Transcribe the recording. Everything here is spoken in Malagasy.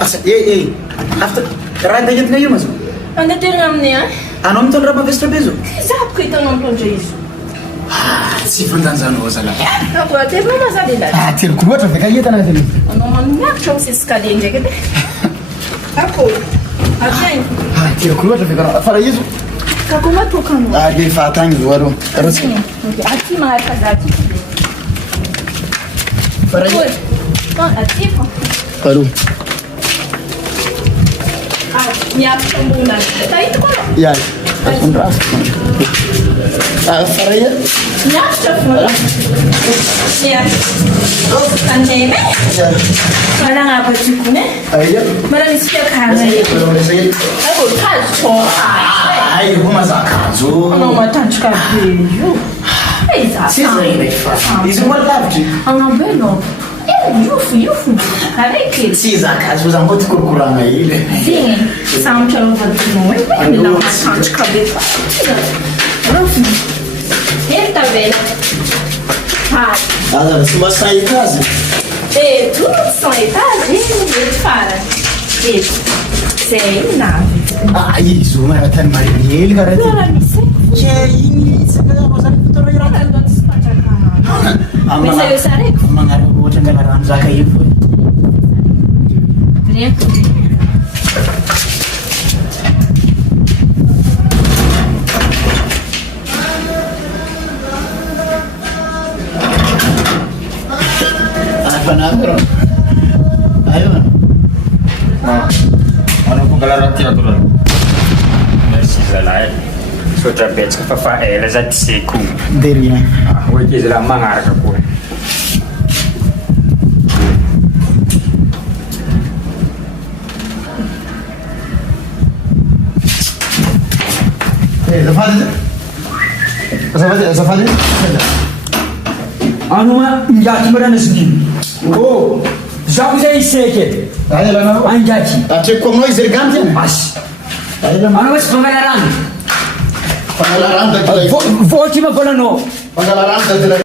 Asa after raha entina io mazo andeterina amin'ny a anao mitondra mavesitra be zao zapoko hitanao mitondra izy tsy fandanjanao zalahy terinao mazady ela teriko loatra veka entana tena anao maniakitra ho sesykale ndraiky edy ako aviainy teriko loatra veka fa raha izo kako matokano le fa atagny zo aro aty maharaka za aty fa raha aty fa alo miapitra ambona tahitako anao ya afondraso faraia miapitra foana anene managnabatiko ne aia mana misy fiakarana kazo ai ho mazakazo anao matanjika be io tsy zay ndraiky fa izy mbola lavitry agnambelao iofo araiky tsy zakazo za mbô ty korokorana ile zegny samotra rovadinao e mila matanjika be fa rofo entavela aza tsy mba sahita azy tudo são etages de fara sei nave izo maratany mariny karaha ty ora mi sei igny tsy mazany fotoana iraha mas eu sarei magnaraka ohatra angala rano zaka io fo Panagro. Ayun. Ano po kalarat tiya turan? Merci zalay. So trapez ka pa ela za tiseku. Deria. Wai ke zala mangar ka po. Zafadi. Ano ma njaki marana sini. Oh. Zaku zai seke. Ayla na. Anjaki. Ache como nós ergante. Mas. Ayla Ano mas pangalaran. Pangalaran da. Vou te ma falando. Pangalaran da